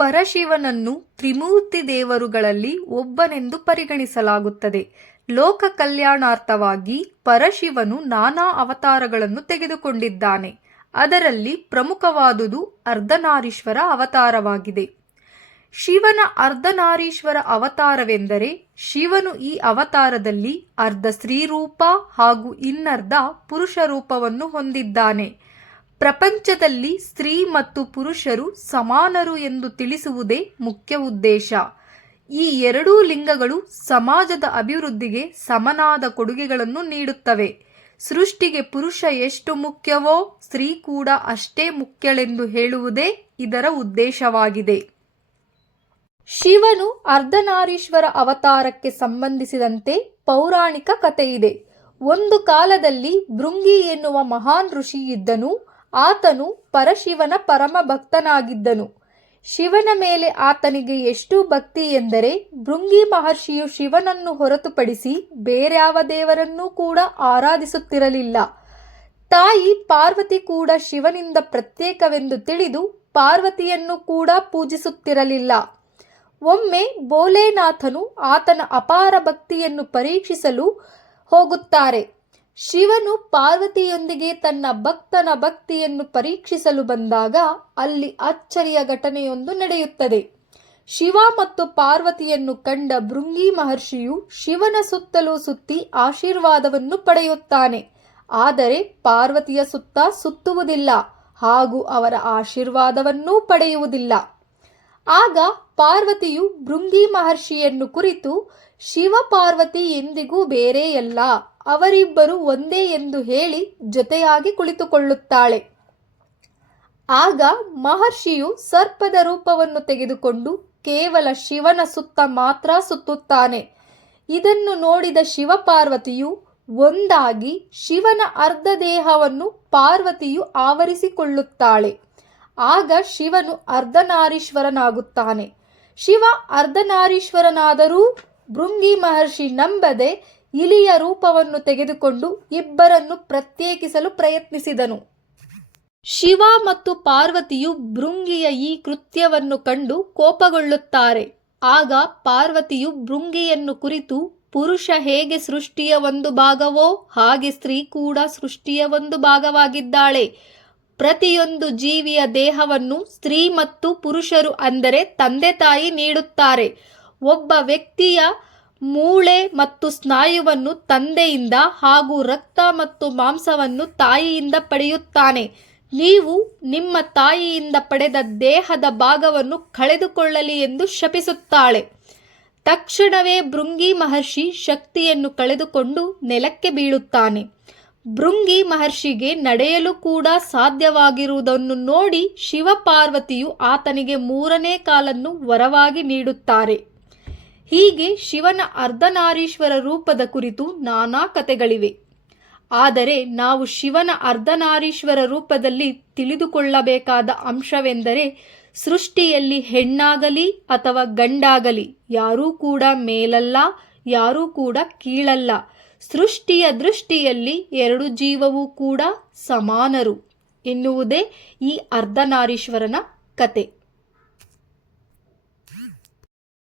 ಪರಶಿವನನ್ನು ತ್ರಿಮೂರ್ತಿ ದೇವರುಗಳಲ್ಲಿ ಒಬ್ಬನೆಂದು ಪರಿಗಣಿಸಲಾಗುತ್ತದೆ. ಲೋಕ ಕಲ್ಯಾಣಾರ್ಥವಾಗಿ ಪರಶಿವನು ನಾನಾ ಅವತಾರಗಳನ್ನು ತೆಗೆದುಕೊಂಡಿದ್ದಾನೆ. ಅದರಲ್ಲಿ ಪ್ರಮುಖವಾದುದು ಅರ್ಧನಾರೀಶ್ವರ ಅವತಾರವಾಗಿದೆ. ಶಿವನ ಅರ್ಧನಾರೀಶ್ವರ ಅವತಾರವೆಂದರೆ ಶಿವನು ಈ ಅವತಾರದಲ್ಲಿ ಅರ್ಧ ಸ್ತ್ರೀರೂಪ ಹಾಗೂ ಇನ್ನರ್ಧ ಪುರುಷ ರೂಪವನ್ನು ಹೊಂದಿದ್ದಾನೆ. ಪ್ರಪಂಚದಲ್ಲಿ ಸ್ತ್ರೀ ಮತ್ತು ಪುರುಷರು ಸಮಾನರು ಎಂದು ತಿಳಿಸುವುದೇ ಮುಖ್ಯ ಉದ್ದೇಶ. ಈ ಎರಡೂ ಲಿಂಗಗಳು ಸಮಾಜದ ಅಭಿವೃದ್ಧಿಗೆ ಸಮನಾದ ಕೊಡುಗೆಗಳನ್ನು ನೀಡುತ್ತವೆ. ಸೃಷ್ಟಿಗೆ ಪುರುಷ ಎಷ್ಟು ಮುಖ್ಯವೋ ಸ್ತ್ರೀ ಕೂಡ ಅಷ್ಟೇ ಮುಖ್ಯಳೆಂದು ಹೇಳುವುದೇ ಇದರ ಉದ್ದೇಶವಾಗಿದೆ. ಶಿವನು ಅರ್ಧನಾರೀಶ್ವರ ಅವತಾರಕ್ಕೆ ಸಂಬಂಧಿಸಿದಂತೆ ಪೌರಾಣಿಕ ಕಥೆಯಿದೆ. ಒಂದು ಕಾಲದಲ್ಲಿ ಭೃಂಗಿ ಎನ್ನುವ ಮಹಾನ್ ಋಷಿ ಇದ್ದನು. ಆತನು ಪರಶಿವನ ಪರಮ ಭಕ್ತನಾಗಿದ್ದನು ಶಿವನ ಮೇಲೆ ಆತನಿಗೆ ಎಷ್ಟು ಭಕ್ತಿ ಎಂದರೆ ಭೃಂಗಿ ಮಹರ್ಷಿಯು ಶಿವನನ್ನು ಹೊರತುಪಡಿಸಿ ಬೇರ್ಯಾವ ದೇವರನ್ನೂ ಕೂಡ ಆರಾಧಿಸುತ್ತಿರಲಿಲ್ಲ. ತಾಯಿ ಪಾರ್ವತಿ ಕೂಡ ಶಿವನಿಂದ ಪ್ರತ್ಯೇಕವೆಂದು ತಿಳಿದು ಪಾರ್ವತಿಯನ್ನು ಕೂಡ ಪೂಜಿಸುತ್ತಿರಲಿಲ್ಲ. ಒಮ್ಮೆ ಬೋಲೆನಾಥನು ಆತನ ಅಪಾರ ಭಕ್ತಿಯನ್ನು ಪರೀಕ್ಷಿಸಲು ಹೋಗುತ್ತಾರೆ. ಶಿವನು ಪಾರ್ವತಿಯೊಂದಿಗೆ ತನ್ನ ಭಕ್ತನ ಭಕ್ತಿಯನ್ನು ಪರೀಕ್ಷಿಸಲು ಬಂದಾಗ ಅಲ್ಲಿ ಅಚ್ಚರಿಯ ಘಟನೆಯೊಂದು ನಡೆಯುತ್ತದೆ. ಶಿವ ಮತ್ತು ಪಾರ್ವತಿಯನ್ನು ಕಂಡ ಭೃಂಗಿ ಮಹರ್ಷಿಯು ಶಿವನ ಸುತ್ತಲೂ ಸುತ್ತಿ ಆಶೀರ್ವಾದವನ್ನು ಪಡೆಯುತ್ತಾನೆ. ಆದರೆ ಪಾರ್ವತಿಯ ಸುತ್ತ ಸುತ್ತುವುದಿಲ್ಲ ಹಾಗೂ ಅವರ ಆಶೀರ್ವಾದವನ್ನೂ ಪಡೆಯುವುದಿಲ್ಲ. ಆಗ ಪಾರ್ವತಿಯು ಭೃಂಗಿ ಮಹರ್ಷಿಯನ್ನು ಕುರಿತು, ಶಿವ ಪಾರ್ವತಿ ಎಂದಿಗೂ ಬೇರೆಯಲ್ಲ ಅವರಿಬ್ಬರು ಒಂದೇ ಎಂದು ಹೇಳಿ ಜೊತೆಯಾಗಿ ಕುಳಿತುಕೊಳ್ಳುತ್ತಾಳೆ. ಆಗ ಮಹರ್ಷಿಯು ಸರ್ಪದ ರೂಪವನ್ನು ತೆಗೆದುಕೊಂಡು ಕೇವಲ ಶಿವನ ಸುತ್ತ ಮಾತ್ರ ಸುತ್ತುತ್ತಾನೆ. ಇದನ್ನು ನೋಡಿದ ಶಿವಪಾರ್ವತಿಯು ಒಂದಾಗಿ ಶಿವನ ಅರ್ಧ ದೇಹವನ್ನು ಪಾರ್ವತಿಯು ಆವರಿಸಿಕೊಳ್ಳುತ್ತಾಳೆ. ಆಗ ಶಿವನು ಅರ್ಧನಾರೀಶ್ವರನಾಗುತ್ತಾನೆ. ಶಿವ ಅರ್ಧನಾರೀಶ್ವರನಾದರೂ ಭೃಂಗಿ ಮಹರ್ಷಿ ನಂಬದೆ ಇಲಿಯ ರೂಪವನ್ನು ತೆಗೆದುಕೊಂಡು ಇಬ್ಬರನ್ನು ಪ್ರತ್ಯೇಕಿಸಲು ಪ್ರಯತ್ನಿಸಿದನು. ಶಿವ ಮತ್ತು ಪಾರ್ವತಿಯು ಭೃಂಗಿಯ ಈ ಕೃತ್ಯವನ್ನು ಕಂಡು ಕೋಪಗೊಳ್ಳುತ್ತಾರೆ. ಆಗ ಪಾರ್ವತಿಯು ಭೃಂಗಿಯನ್ನು ಕುರಿತು, ಪುರುಷ ಹೇಗೆ ಸೃಷ್ಟಿಯ ಒಂದು ಭಾಗವೋ, ಹಾಗೆ ಸ್ತ್ರೀ ಕೂಡ ಸೃಷ್ಟಿಯ ಒಂದು ಭಾಗವಾಗಿದ್ದಾಳೆ. ಪ್ರತಿಯೊಂದು ಜೀವಿಯ ದೇಹವನ್ನು ಸ್ತ್ರೀ ಮತ್ತು ಪುರುಷರು ಅಂದರೆ ತಂದೆ ತಾಯಿ ನೀಡುತ್ತಾರೆ. ಒಬ್ಬ ವ್ಯಕ್ತಿಯ ಮೂಳೆ ಮತ್ತು ಸ್ನಾಯುವನ್ನು ತಂದೆಯಿಂದ ಹಾಗೂ ರಕ್ತ ಮತ್ತು ಮಾಂಸವನ್ನು ತಾಯಿಯಿಂದ ಪಡೆಯುತ್ತಾನೆ. ನೀವು ನಿಮ್ಮ ತಾಯಿಯಿಂದ ಪಡೆದ ದೇಹದ ಭಾಗವನ್ನು ಕಳೆದುಕೊಳ್ಳಲಿ ಎಂದು ಶಪಿಸುತ್ತಾಳೆ. ತಕ್ಷಣವೇ ಭೃಂಗಿ ಮಹರ್ಷಿ ಶಕ್ತಿಯನ್ನು ಕಳೆದುಕೊಂಡು ನೆಲಕ್ಕೆ ಬೀಳುತ್ತಾನೆ. ಭೃಂಗಿ ಮಹರ್ಷಿಗೆ ನಡೆಯಲು ಕೂಡ ಸಾಧ್ಯವಾಗಿರುವುದನ್ನು ನೋಡಿ ಶಿವಪಾರ್ವತಿಯು ಆತನಿಗೆ ಮೂರನೇ ಕಾಲನ್ನು ವರವಾಗಿ ನೀಡುತ್ತಾರೆ. ಹೀಗೆ ಶಿವನ ಅರ್ಧನಾರೀಶ್ವರ ರೂಪದ ಕುರಿತು ನಾನಾ ಕಥೆಗಳಿವೆ. ಆದರೆ ನಾವು ಶಿವನ ಅರ್ಧನಾರೀಶ್ವರ ರೂಪದಲ್ಲಿ ತಿಳಿದುಕೊಳ್ಳಬೇಕಾದ ಅಂಶವೆಂದರೆ ಸೃಷ್ಟಿಯಲ್ಲಿ ಹೆಣ್ಣಾಗಲಿ ಅಥವಾ ಗಂಡಾಗಲಿ ಯಾರೂ ಕೂಡ ಮೇಲಲ್ಲ, ಯಾರೂ ಕೂಡ ಕೀಳಲ್ಲ. ಸೃಷ್ಟಿಯ ದೃಷ್ಟಿಯಲ್ಲಿ ಎರಡು ಜೀವವೂ ಕೂಡ ಸಮಾನರು ಎನ್ನುವುದೇ ಈ ಅರ್ಧನಾರೀಶ್ವರನ ಕತೆ.